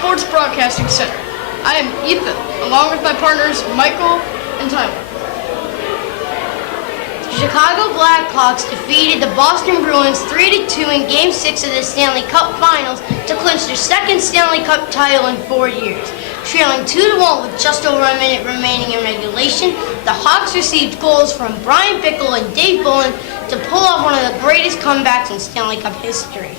Sports Broadcasting Center. I am Ethan, along with my partners Michael and Tyler. The Chicago Blackhawks defeated the Boston Bruins 3-2 in Game 6 of the Stanley Cup Finals to clinch their second Stanley Cup title in 4 years. Trailing 2-1 with just over a minute remaining in regulation, the Hawks received goals from Brian Bickle and Dave Bullen to pull off one of the greatest comebacks in Stanley Cup history.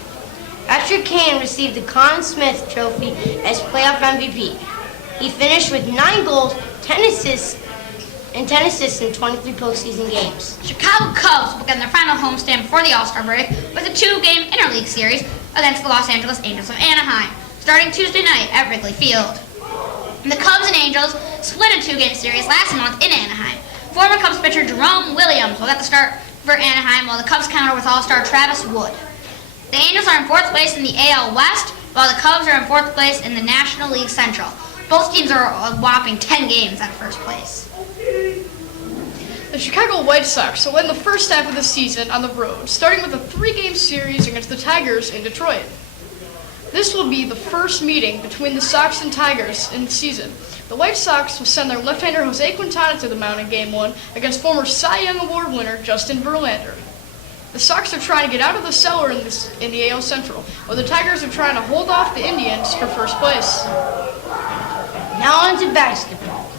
Patrick Kane received the Conn Smythe Trophy as playoff MVP. He finished with 9 goals, 10 assists in 23 postseason games. Chicago Cubs began their final homestand before the All-Star break with a 2-game interleague series against the Los Angeles Angels of Anaheim, starting Tuesday night at Wrigley Field. The Cubs and Angels split a 2-game series last month in Anaheim. Former Cubs pitcher Jerome Williams will get the start for Anaheim, while the Cubs counter with All-Star Travis Wood. The Angels are in 4th place in the AL West, while the Cubs are in 4th place in the National League Central. Both teams are a whopping 10 games out of first place. The Chicago White Sox will end the first half of the season on the road, starting with a 3-game series against the Tigers in Detroit. This will be the first meeting between the Sox and Tigers in the season. The White Sox will send their left-hander Jose Quintana to the mound in Game 1 against former Cy Young Award winner Justin Verlander. The Sox are trying to get out of the cellar in the AL Central, while the Tigers are trying to hold off the Indians for first place. Now on to basketball.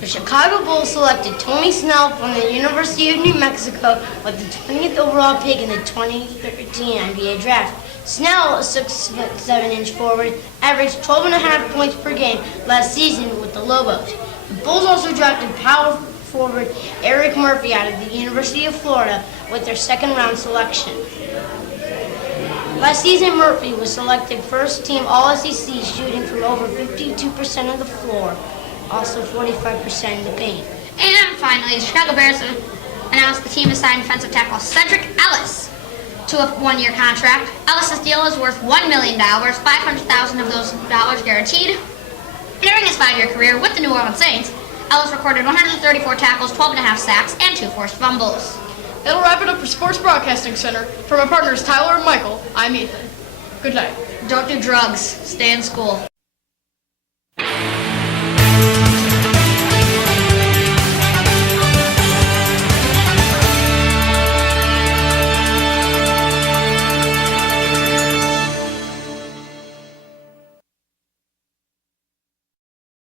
The Chicago Bulls selected Tony Snell from the University of New Mexico with the 20th overall pick in the 2013 NBA Draft. Snell, a 6'7" forward, averaged 12.5 points per game last season with the Lobos. The Bulls also drafted power forward Eric Murphy out of the University of Florida with their second-round selection. Last season, Murphy was selected first-team All-SEC, shooting from over 52% of the floor, also 45% in the paint. And finally, the Chicago Bears announced the team has signed defensive tackle Cedric Ellis to a 1-year contract. Ellis' deal is worth $1 million, $500,000 of those dollars guaranteed. During his 5-year career with the New Orleans Saints, Ellis recorded 134 tackles, 12.5 sacks, and 2 forced fumbles. That'll wrap it up for Sports Broadcasting Center. For my partners Tyler and Michael, I'm Ethan. Good night. Don't do drugs. Stay in school.